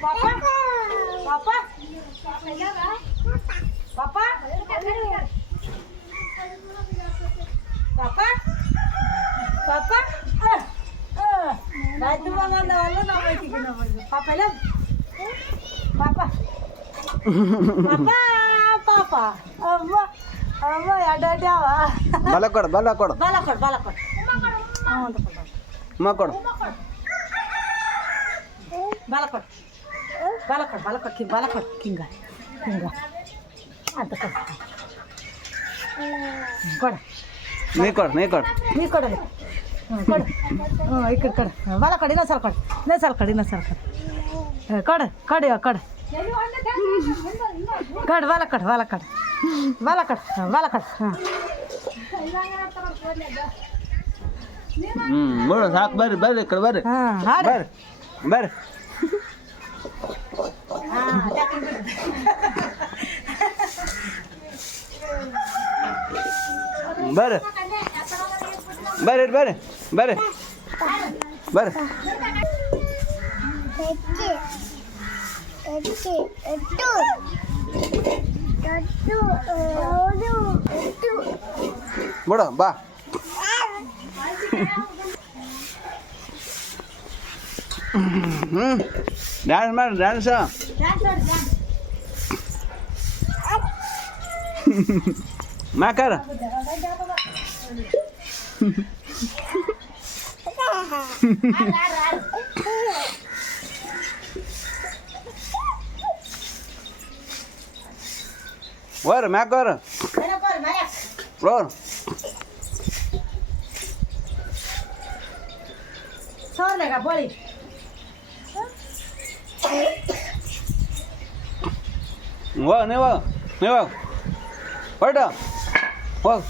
Papa? Papa? Papa? Papa? Papa? Nanti malah nama itu nama itu. Papa lah. Papa. Papa. Papa. Amma ada wah. balakod Balakod. makod Balakod. Kinga. Anta kod. Kod. ನೀ ಕೊಡು ನೀ ಕೊಡಲಿ ಕೊಡು ಈ ಕಡೆ ಕೊಡು ಬಾಲ ಕೊಡು ಇನ್ನೊಂದು ಸಲ ಕೊಡು ಕೊಡು ಹಾಂ ನೋಡು ಸಾಕು ಬರ್ರಿ ಈ ಕಡೆ ಬರ್ರಿ ಹಾಂ ಹಾಡು ಬರ್ರಿ ಬರ್ರಿ ಬಿಡು ಬಾ ಡ್ಯಾನ್ಸ್ ಮಾಡಿ ಡ್ಯಾನ್ಸ್ ಮಾಕಾರ वर म्याक वर वर सोडले का बळी वा ने वा पट वा